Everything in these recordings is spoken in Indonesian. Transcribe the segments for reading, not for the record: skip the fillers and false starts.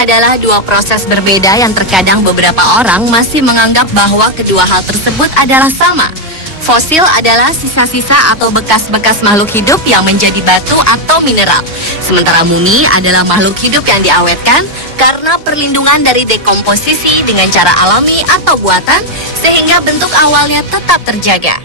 adalah dua proses berbeda yang terkadang beberapa orang masih menganggap bahwa kedua hal tersebut adalah sama. Fosil adalah sisa-sisa atau bekas-bekas makhluk hidup yang menjadi batu atau mineral. Sementara mumi adalah makhluk hidup yang diawetkan karena perlindungan dari dekomposisi dengan cara alami atau buatan, sehingga bentuk awalnya tetap terjaga.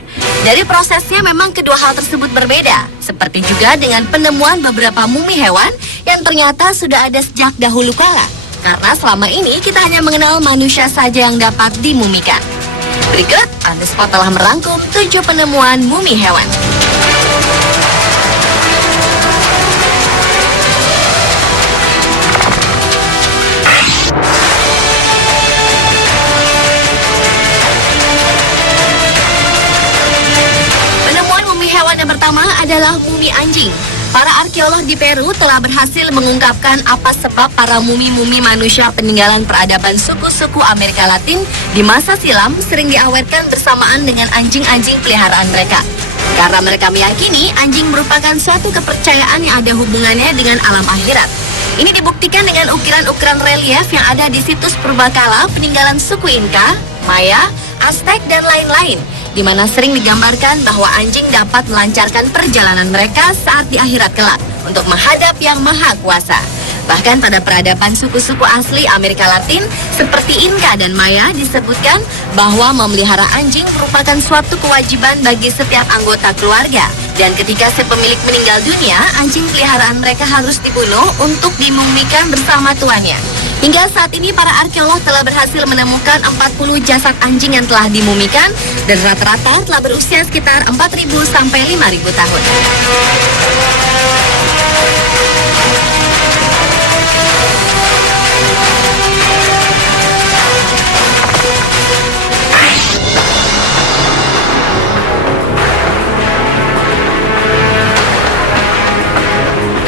Dari prosesnya memang kedua hal tersebut berbeda, seperti juga dengan penemuan beberapa mumi hewan yang ternyata sudah ada sejak dahulu kala. Karena selama ini kita hanya mengenal manusia saja yang dapat dimumikan. Berikut, On The Spot telah merangkum 7 penemuan mumi hewan. Penemuan mumi hewan yang pertama adalah mumi anjing. Para arkeolog di Peru telah berhasil mengungkapkan apa sebab para mumi-mumi manusia peninggalan peradaban suku-suku Amerika Latin di masa silam sering diawetkan bersamaan dengan anjing-anjing peliharaan mereka. Karena mereka meyakini anjing merupakan suatu kepercayaan yang ada hubungannya dengan alam akhirat. Ini dibuktikan dengan ukiran-ukiran relief yang ada di situs purbakala peninggalan suku Inka, Maya, Aztec, dan lain-lain, di mana sering digambarkan bahwa anjing dapat melancarkan perjalanan mereka saat di akhirat kelak untuk menghadap Yang Maha Kuasa. Bahkan pada peradaban suku-suku asli Amerika Latin seperti Inka dan Maya disebutkan bahwa memelihara anjing merupakan suatu kewajiban bagi setiap anggota keluarga. Dan ketika si pemilik meninggal dunia, anjing peliharaan mereka harus dibunuh untuk dimumikan bersama tuannya. Hingga saat ini para arkeolog telah berhasil menemukan 40 jasad anjing yang telah dimumikan dan rata-rata telah berusia sekitar 4.000 sampai 5.000 tahun.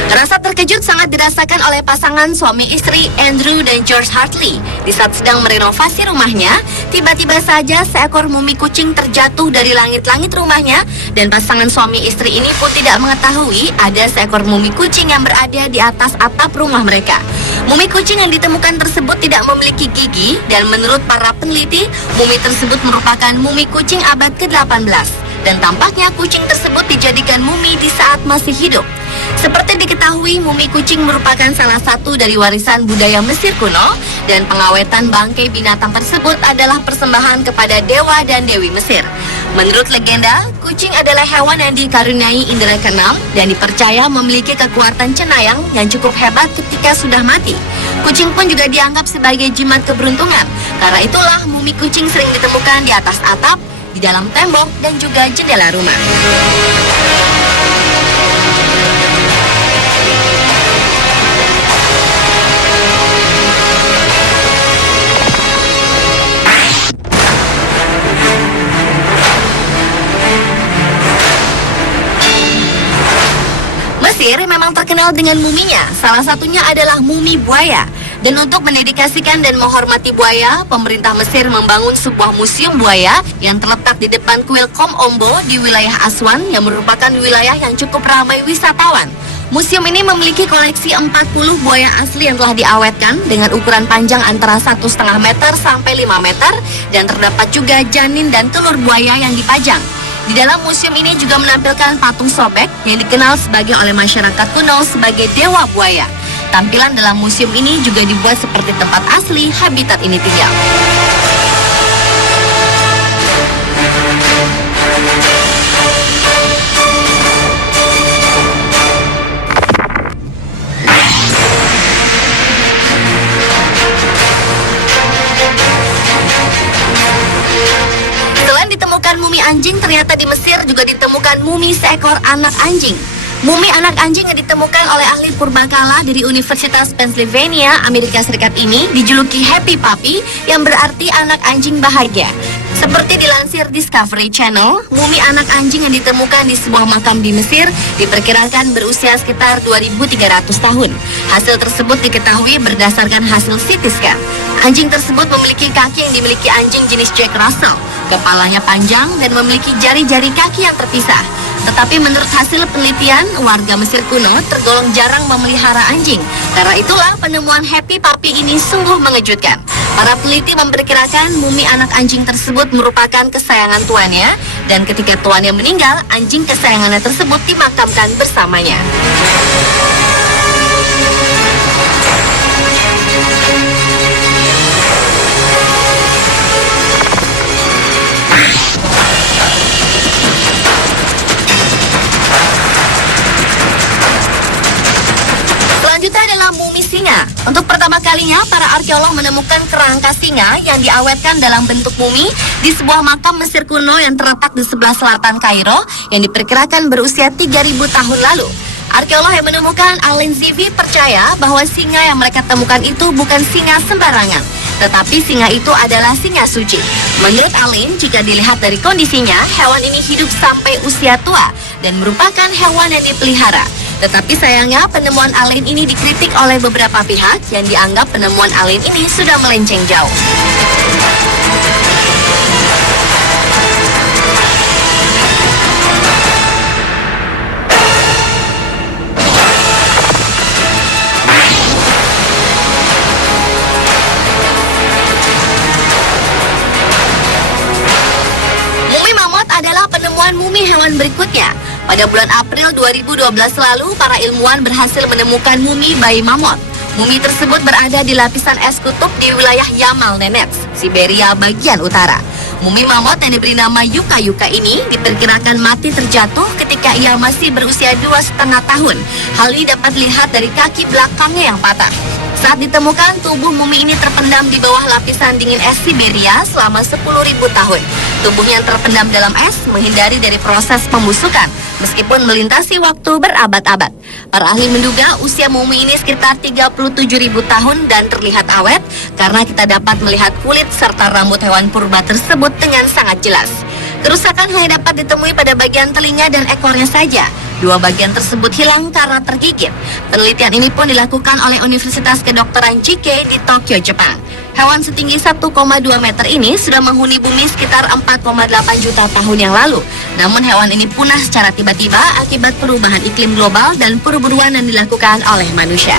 Rasa terkejut sangat dirasakan oleh pasangan suami istri Andrew dan George Hartley. Di saat sedang merenovasi rumahnya, tiba-tiba saja seekor mumi kucing terjatuh dari langit-langit rumahnya, dan pasangan suami istri ini pun tidak mengetahui ada seekor mumi kucing yang berada di atas atap rumah mereka. Mumi kucing yang ditemukan tersebut tidak memiliki gigi, dan menurut para peneliti, mumi tersebut merupakan mumi kucing abad ke-18. Dan tampaknya kucing tersebut dijadikan mumi di saat masih hidup. Seperti diketahui, mumi kucing merupakan salah satu dari warisan budaya Mesir kuno, dan pengawetan bangkai binatang tersebut adalah persembahan kepada dewa dan dewi Mesir. Menurut legenda, kucing adalah hewan yang dikaruniai indera keenam dan dipercaya memiliki kekuatan cenayang yang cukup hebat ketika sudah mati. Kucing pun juga dianggap sebagai jimat keberuntungan. Karena itulah mumi kucing sering ditemukan di atas atap, di dalam tembok, dan juga jendela rumah. Mesir memang terkenal dengan muminya, salah satunya adalah mumi buaya. Dan untuk mendedikasikan dan menghormati buaya, pemerintah Mesir membangun sebuah museum buaya yang terletak di depan kuil Kom Ombo di wilayah Aswan, yang merupakan wilayah yang cukup ramai wisatawan. Museum ini memiliki koleksi 40 buaya asli yang telah diawetkan dengan ukuran panjang antara 1,5 meter sampai 5 meter, dan terdapat juga janin dan telur buaya yang dipajang. Di dalam museum ini juga menampilkan patung sobek yang dikenal sebagai oleh masyarakat kuno sebagai dewa buaya. Tampilan dalam museum ini juga dibuat seperti tempat asli habitat ini tinggal. Selain ditemukan mumi anjing, ternyata di Mesir juga ditemukan mumi seekor anak anjing. Mumi anak anjing yang ditemukan oleh ahli purbakala dari Universitas Pennsylvania, Amerika Serikat ini dijuluki Happy Puppy, yang berarti anak anjing bahagia. Seperti dilansir Discovery Channel, mumi anak anjing yang ditemukan di sebuah makam di Mesir diperkirakan berusia sekitar 2.300 tahun. Hasil tersebut diketahui berdasarkan hasil CT scan. Anjing tersebut memiliki kaki yang dimiliki anjing jenis Jack Russell. Kepalanya panjang dan memiliki jari-jari kaki yang terpisah. Tetapi menurut hasil penelitian, warga Mesir kuno tergolong jarang memelihara anjing. Karena itulah penemuan Happy Puppy ini sungguh mengejutkan. Para peneliti memperkirakan mumi anak anjing tersebut merupakan kesayangan tuannya, dan ketika tuannya meninggal, anjing kesayangannya tersebut dimakamkan bersamanya. Selanjutnya adalah mumi singa. Untuk pertama kalinya, para arkeolog menemukan kerangka singa yang diawetkan dalam bentuk mumi di sebuah makam Mesir kuno yang terletak di sebelah selatan Kairo yang diperkirakan berusia 3.000 tahun lalu. Arkeolog yang menemukan Alain Zivi percaya bahwa singa yang mereka temukan itu bukan singa sembarangan, tetapi singa itu adalah singa suci. Menurut Alain, jika dilihat dari kondisinya, hewan ini hidup sampai usia tua dan merupakan hewan yang dipelihara. Tetapi sayangnya penemuan Alain ini dikritik oleh beberapa pihak yang dianggap penemuan Alain ini sudah melenceng jauh. Mumi mamut adalah penemuan mumi hewan berikutnya. Pada bulan April 2012 lalu, para ilmuwan berhasil menemukan mumi bayi mamut. Mumi tersebut berada di lapisan es kutub di wilayah Yamal Nenets, Siberia bagian utara. Mumi mamut yang diberi nama Yuka Yuka ini diperkirakan mati terjatuh ketika ia masih berusia 2,5 tahun. Hal ini dapat dilihat dari kaki belakangnya yang patah. Saat ditemukan, tubuh mumi ini terpendam di bawah lapisan dingin es Siberia selama 10.000 tahun. Tubuhnya yang terpendam dalam es menghindari dari proses pembusukan, meskipun melintasi waktu berabad-abad. Para ahli menduga usia mumi ini sekitar 37.000 tahun dan terlihat awet karena kita dapat melihat kulit serta rambut hewan purba tersebut dengan sangat jelas. Kerusakan hanya dapat ditemui pada bagian telinga dan ekornya saja. Dua bagian tersebut hilang karena tergigit. Penelitian ini pun dilakukan oleh Universitas Kedokteran Jikei di Tokyo, Jepang. Hewan setinggi 1,2 meter ini sudah menghuni bumi sekitar 4,8 juta tahun yang lalu. Namun hewan ini punah secara tiba-tiba akibat perubahan iklim global dan perburuan yang dilakukan oleh manusia.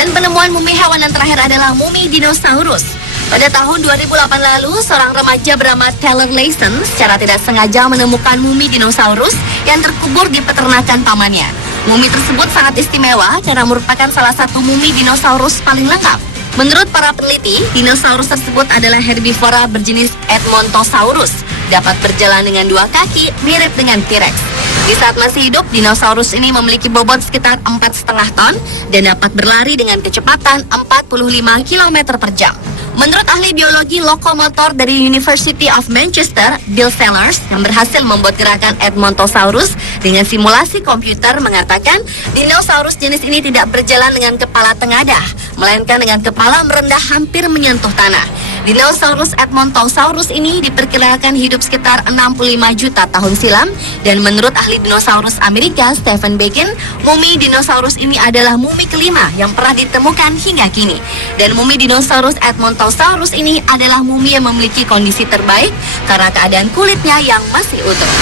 Dan penemuan mumi hewan yang terakhir adalah mumi dinosaurus. Pada tahun 2008 lalu, seorang remaja bernama Taylor Layson secara tidak sengaja menemukan mumi dinosaurus yang terkubur di peternakan pamannya. Mumi tersebut sangat istimewa karena merupakan salah satu mumi dinosaurus paling lengkap. Menurut para peneliti, dinosaurus tersebut adalah herbivora berjenis Edmontosaurus, dapat berjalan dengan dua kaki mirip dengan T-Rex. Di saat masih hidup, dinosaurus ini memiliki bobot sekitar 4,5 ton dan dapat berlari dengan kecepatan 45 km per jam. Menurut ahli biologi lokomotor dari University of Manchester, Bill Sellers, yang berhasil membuat gerakan Edmontosaurus dengan simulasi komputer, mengatakan dinosaurus jenis ini tidak berjalan dengan kepala tengadah, melainkan dengan kepala merendah hampir menyentuh tanah. Dinosaurus Edmontosaurus ini diperkirakan hidup sekitar 65 juta tahun silam, dan menurut ahli dinosaurus Amerika Stephen Bacon, mumi dinosaurus ini adalah mumi kelima yang pernah ditemukan hingga kini. Dan mumi dinosaurus Edmontosaurus ini adalah mumi yang memiliki kondisi terbaik karena keadaan kulitnya yang masih utuh.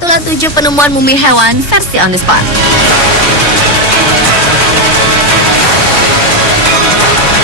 Itulah 7 penemuan mumi hewan versi on the spot.